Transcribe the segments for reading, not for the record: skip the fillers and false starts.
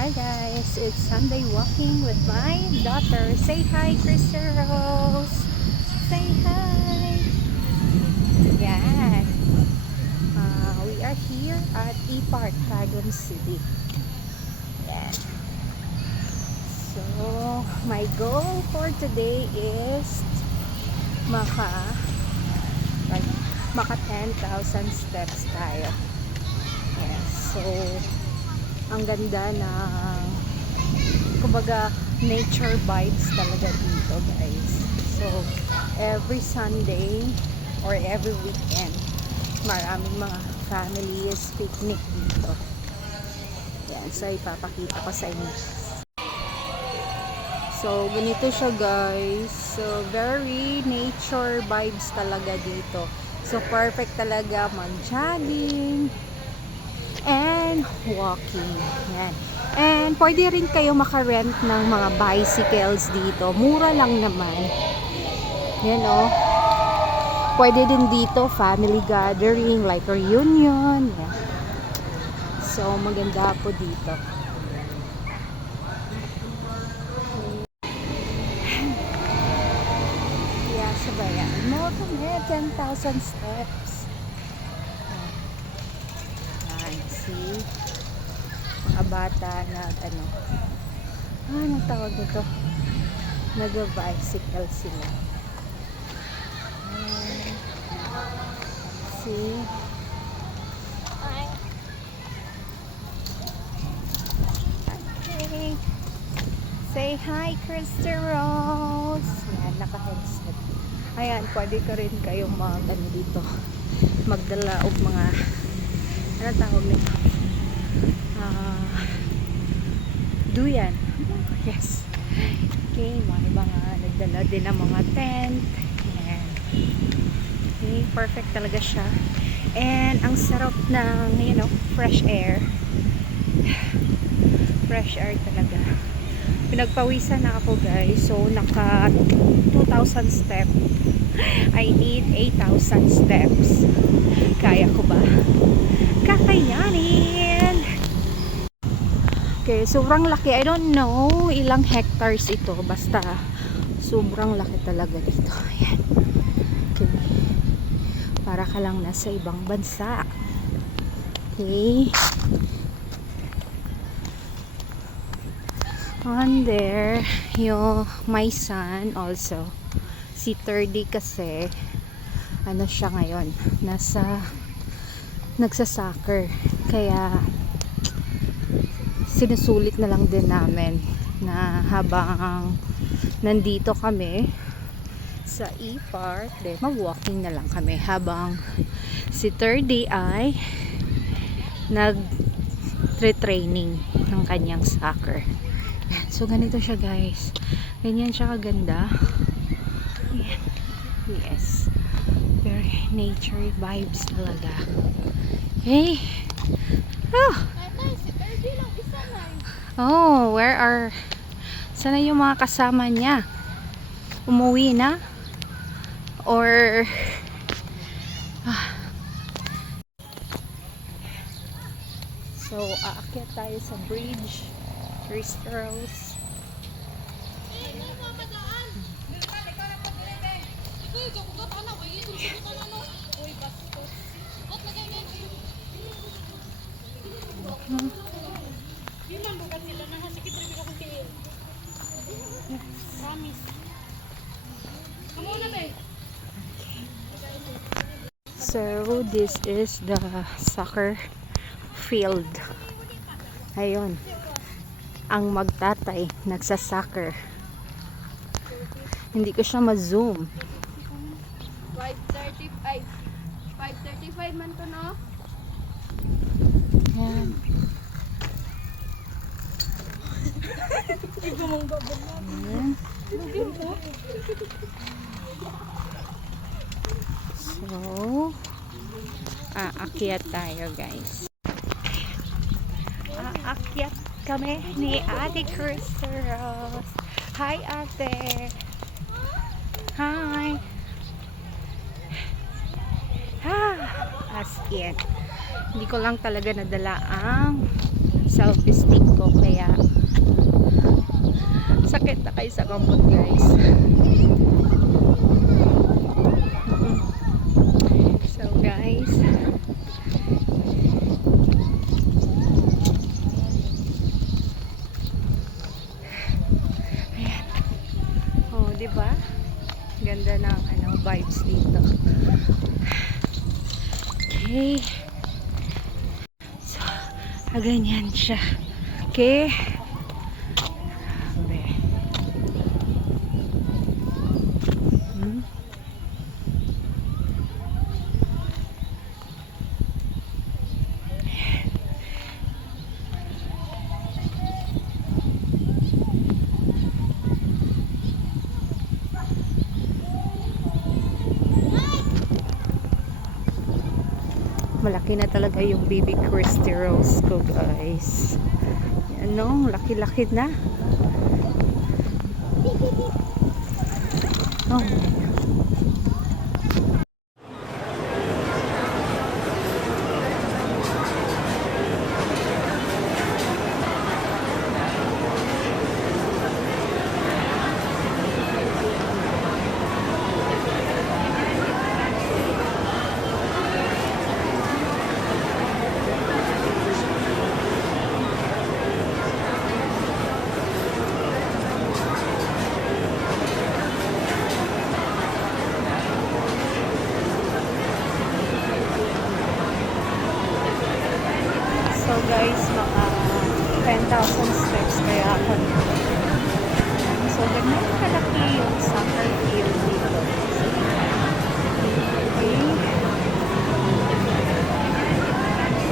Hi guys, it's Sunday walking with my daughter. Say hi, Crystal Rose. Say hi. Yan. We are here at E-Park, Quezon City. Yan. So, my goal for today is like, maka 10,000 steps tayo. Yes. So, ang ganda ng kumbaga nature vibes talaga dito guys. So every Sunday or every weekend maraming mga families picnic dito. Yan, so ipapakita ko sa inyo. So ganito siya guys. So very nature vibes talaga dito. So perfect talaga mag-jogging and walking. Yan. And pwede rin kayo makarent ng mga bicycles dito. Mura lang naman. Yan o. Pwede din dito family gathering like reunion. Yan. So maganda po dito. Yeah, sabayan. More than 10,000 steps. See, mga bata na anong tawag nito, nag-bicycle sila. See, okay, say hi Crystal Rose. Yan, naka-headset. Ayan, pwede ka rin kayong dito magdala o mga ano tawag nito? Duyan. Yes. Okay, mga nagdala din ng mga tent. Ayan. Okay, perfect talaga siya. And ang sarap ng, fresh air. Fresh air talaga. Pinagpawisan na ako guys. So, naka 2,000 steps. I need 8,000 steps. Kaya ko ba? Kakayanin! Okay, sobrang laki. I don't know ilang hectares ito. Basta, sobrang laki talaga dito. Ayan. Okay. Para ka lang nasa ibang bansa. Okay. On there, my son also. Si 30 kasi, siya ngayon? Nagsa-soccer. Kaya, sinusulit na lang din namin na habang nandito kami sa E-Park, mag-walking na lang kami habang si 30 ay nag-training ng kanyang soccer. So, ganito siya guys. Ganyan siya kaganda. Yes. Very nature vibes talaga. Hey! Oh, sana yung mga kasama niya? Umuwi na? Or so, aakyat tayo sa bridge. Restauros. So, this is the soccer field. Ayun. Ang magtatay, nagsa-soccer. Hindi ko siya ma-zoom. 5:35. 5:35 man to, no? Yan. Ayan. So, aakyat tayo guys. Aakyat kami ni Ate Crystal Rose. Hi ate. Hi. As in. Hindi ko lang talaga nadala ang selfie stick ko, kaya sakit na kayo sa kamot, guys. So guys, ayan. Oh, di ba? Ganda ng vibes dito. Okay. So, ganyan siya. Okay. Grabe. Hmm. Malaki na talaga yung baby Christy Rose ko, guys. Ano, laki-laki na. Oh. So guys, mga 10,000 steps kaya ako dito. So ganyan kalaki yung soccer field dito. Okay.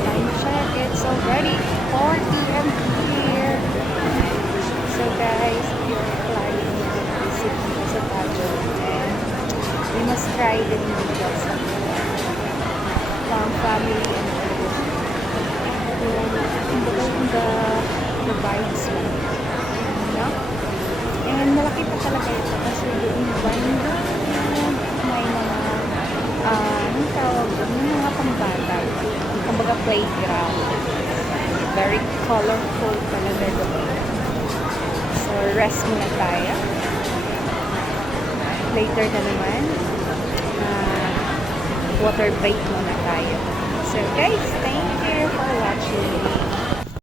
Time check, it's already 4 p.m. here. So guys, if you're planning to visit dito sa Baguio, then you must try the noodles from family and the vibes mo. No? And malaki pa talaga ito kasi doon banda may mga anong tawag doon? May mga pangbata. Kumbaga playground. Very colorful talaga doon. So rest muna tayo. Later na naman water break muna tayo. So guys, thank you for watching.